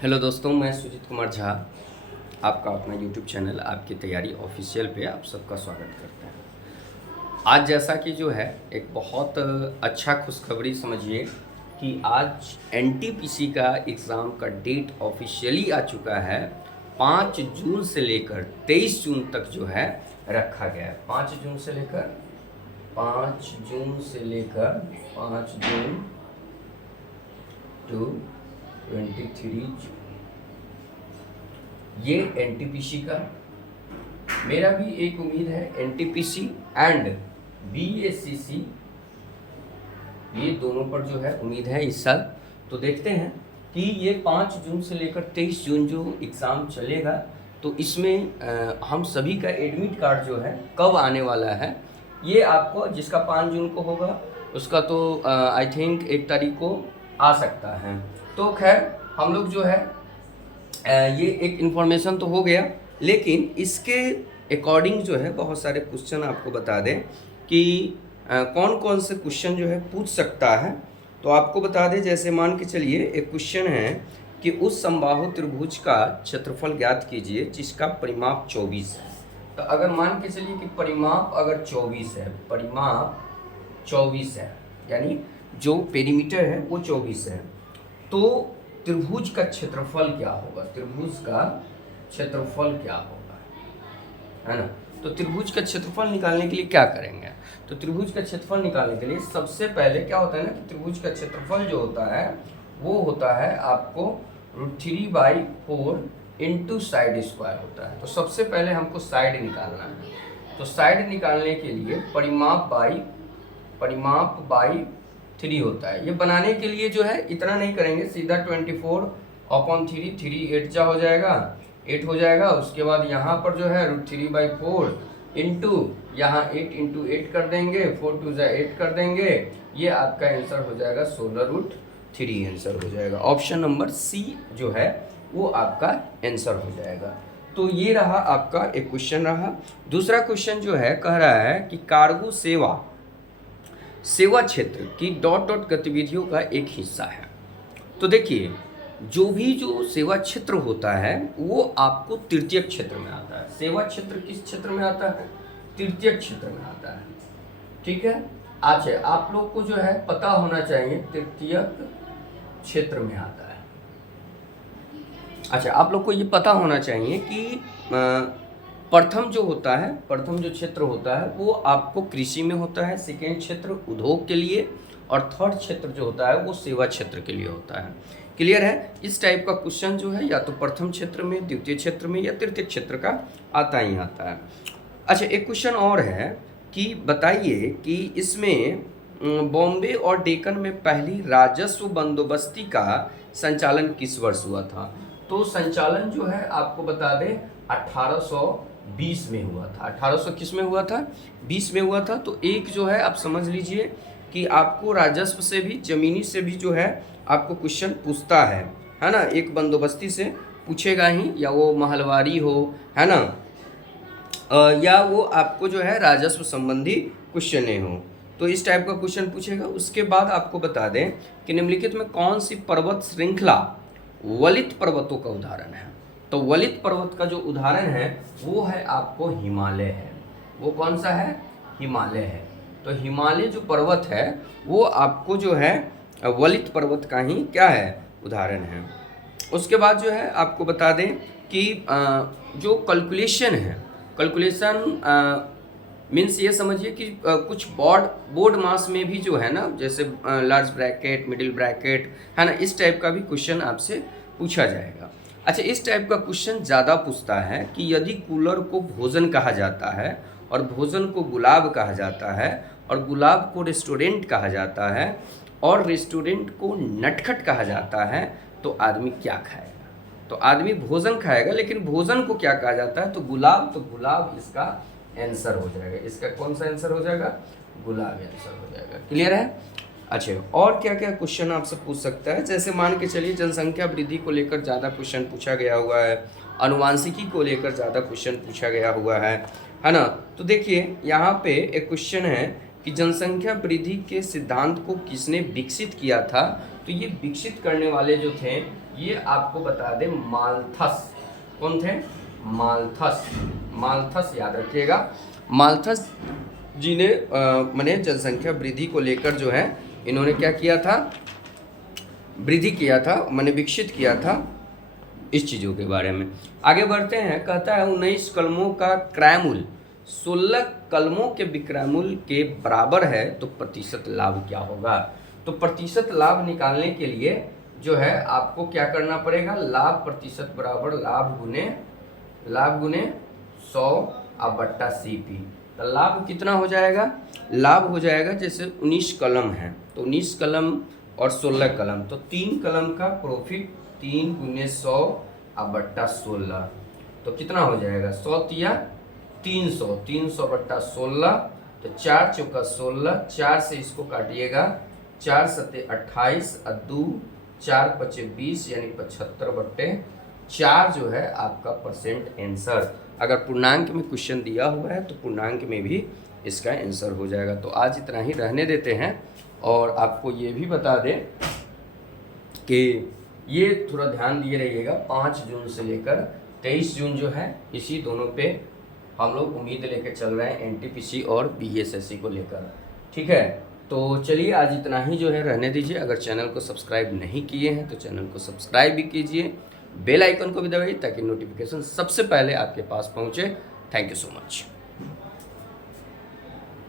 Hello दोस्तों, मैं सुजीत कुमार झा आपका अपना यूट्यूब चैनल आपकी तैयारी ऑफिशियल पे आप सबका स्वागत करते हैं। आज जैसा कि जो है एक बहुत अच्छा खुशखबरी समझिए कि आज एनटीपीसी का एग्ज़ाम का डेट ऑफिशियली आ चुका है। 5 जून से लेकर 23 जून तक जो है रखा गया है। 5 जून से लेकर 5 जून टू 23 ये एनटीपीसी का। मेरा भी एक उम्मीद है एनटीपीसी एंड बीएससीसी ये दोनों पर जो है उम्मीद है इस साल। तो देखते हैं कि ये 5 जून से लेकर 23 जून जो एग्ज़ाम चलेगा तो इसमें हम सभी का एडमिट कार्ड जो है कब आने वाला है ये आपको, जिसका 5 जून को होगा उसका तो आई थिंक 1 तारीख को आ सकता है। तो खैर हम लोग जो है ये एक इन्फॉर्मेशन तो हो गया, लेकिन इसके अकॉर्डिंग जो है बहुत सारे क्वेश्चन आपको बता दें कि कौन कौन से क्वेश्चन जो है पूछ सकता है। तो आपको बता दें, जैसे मान के चलिए एक क्वेश्चन है कि उस समबाहु त्रिभुज का क्षेत्रफल ज्ञात कीजिए जिसका परिमाप 24 है। तो अगर मान के चलिए कि परिमाप अगर 24 है, परिमाप 24 है यानी जो पेरीमीटर है वो 24 है, तो त्रिभुज का क्षेत्रफल क्या होगा, त्रिभुज का क्षेत्रफल क्या होगा, है ना। तो त्रिभुज का क्षेत्रफल निकालने के लिए क्या करेंगे, तो त्रिभुज का क्षेत्रफल निकालने के लिए सबसे पहले क्या होता है ना कि त्रिभुज का क्षेत्रफल जो होता है वो होता है आपको √3/4 इंटू साइड स्क्वायर होता है। तो सबसे पहले हमको साइड निकालना है। तो साइड निकालने के लिए परिमाप बाई 3 होता है। ये बनाने के लिए जो है इतना नहीं करेंगे, सीधा 24/3 3 8 जा हो जाएगा, 8 हो जाएगा। उसके बाद यहाँ पर जो है √3/4 इंटू यहाँ 8 इंटू 8 कर देंगे, 4 2 8 कर देंगे। ये आपका आंसर हो जाएगा 16√3 आंसर हो जाएगा। ऑप्शन नंबर सी जो है वो आपका आंसर हो जाएगा। तो ये रहा आपका एक क्वेश्चन रहा। दूसरा क्वेश्चन जो है कह रहा है कि कार्गो सेवा क्षेत्र की डॉट डॉट गतिविधियों का एक हिस्सा है। तो देखिए, जो सेवा क्षेत्र होता है वो आपको तृतीयक क्षेत्र में आता है। सेवा क्षेत्र किस क्षेत्र में आता है, तृतीयक क्षेत्र में आता है, ठीक है। अच्छा, आप लोग को जो है पता होना चाहिए तृतीयक क्षेत्र में आता है। अच्छा, आप लोग को ये पता होना चाहिए कि प्रथम जो क्षेत्र होता है वो आपको कृषि में होता है, सेकेंड क्षेत्र उद्योग के लिए, और थर्ड क्षेत्र जो होता है वो सेवा क्षेत्र के लिए होता है। क्लियर है। इस टाइप का क्वेश्चन जो है या तो प्रथम क्षेत्र में, द्वितीय क्षेत्र में या तृतीय क्षेत्र का आता ही आता है। अच्छा, एक क्वेश्चन और है कि बताइए कि इसमें बॉम्बे और डेक्कन में पहली राजस्व बंदोबस्ती का संचालन किस वर्ष हुआ था। तो संचालन जो है आपको बता दें 1820 में हुआ था। 1800 किस में हुआ था, 20 में हुआ था। तो एक जो है आप समझ लीजिए कि आपको राजस्व से भी, जमीनी से भी जो है आपको क्वेश्चन पूछता है ना। एक बंदोबस्ती से पूछेगा ही, या वो महलवारी हो, है ना, या वो आपको जो है राजस्व संबंधी क्वेश्चन हो, तो इस टाइप का क्वेश्चन पूछेगा। उसके बाद आपको बता दें कि निम्नलिखित में कौन सी पर्वत श्रृंखला वलित पर्वतों का उदाहरण है। तो वलित पर्वत का जो उदाहरण है वो है आपको हिमालय है। वो कौन सा है, हिमालय है। तो हिमालय जो पर्वत है वो आपको जो है वलित पर्वत का ही क्या है, उदाहरण है। उसके बाद जो है आपको बता दें कि जो कैलकुलेशन मीन्स ये समझिए कि कुछ बोर्ड मास में भी जो है ना, जैसे लार्ज ब्रैकेट, मिडिल ब्रैकेट, है ना, इस टाइप का भी क्वेश्चन आपसे पूछा जाएगा। अच्छा, इस टाइप का क्वेश्चन ज़्यादा पूछता है कि यदि कूलर को भोजन कहा जाता है और भोजन को गुलाब कहा जाता है और गुलाब को रेस्टोरेंट कहा जाता है और रेस्टोरेंट को नटखट कहा जाता है, तो आदमी क्या खाएगा। तो आदमी भोजन खाएगा, लेकिन भोजन को क्या कहा जाता है, तो गुलाब। तो गुलाब इसका आंसर हो जाएगा। इसका कौन सा आंसर हो जाएगा, गुलाब आंसर हो जाएगा। क्लियर है। अच्छा, और क्या क्या क्वेश्चन आपसे पूछ सकता है, जैसे मान के चलिए जनसंख्या वृद्धि को लेकर ज़्यादा क्वेश्चन पूछा गया हुआ है, अनुवांशिकी को लेकर ज़्यादा क्वेश्चन पूछा गया हुआ है ना। तो देखिए यहाँ पे एक क्वेश्चन है कि जनसंख्या वृद्धि के सिद्धांत को किसने विकसित किया था, तो ये विकसित करने वाले जो थे ये आपको बता दें माल्थस। कौन थे? माल्थस। माल्थस याद रखिएगा। माल्थस जी ने माने जनसंख्या वृद्धि को लेकर जो है इन्होंने क्या किया था, वृद्धि किया था, माने विकसित किया था इस चीज़ों के बारे में। आगे बढ़ते हैं। कहता है 19 कलमों का क्रयमूल्य 16 कलमों के विक्रयमूल्य के बराबर है तो प्रतिशत लाभ क्या होगा। तो प्रतिशत लाभ निकालने के लिए जो है आपको क्या करना पड़ेगा, लाभ प्रतिशत बराबर लाभ गुने 100 अब बट्टा CP। तो लाभ कितना हो जाएगा, लाभ हो जाएगा जैसे 19 कलम है तो 19 कलम और 16 कलम, तो 3 कलम का प्रॉफिट 3 गुने 100 अब बट्टा 16, तो कितना हो जाएगा 100 तिया 300, 300 बट्टा 16, तो 4 चौका 16, 4 से इसको काटिएगा 4 सत्ते 28 और 2 4 पचे 20 यानी 75 बट्टे 4 जो है आपका परसेंट आंसर। अगर पूर्णांक में क्वेश्चन दिया हुआ है तो पूर्णांक में भी इसका आंसर हो जाएगा। तो आज इतना ही रहने देते हैं और आपको ये भी बता दें कि ये थोड़ा ध्यान दिए रहिएगा 5 जून से लेकर 23 जून जो है इसी दोनों पे हम लोग उम्मीद लेकर चल रहे हैं NTPC और BSSC को लेकर। ठीक है, तो चलिए आज इतना ही जो है रहने दीजिए। अगर चैनल को सब्सक्राइब नहीं किए हैं तो चैनल को सब्सक्राइब भी कीजिए, बेल आइकन को भी दबाइए ताकि नोटिफिकेशन सबसे पहले आपके पास पहुंचे। Thank you so much.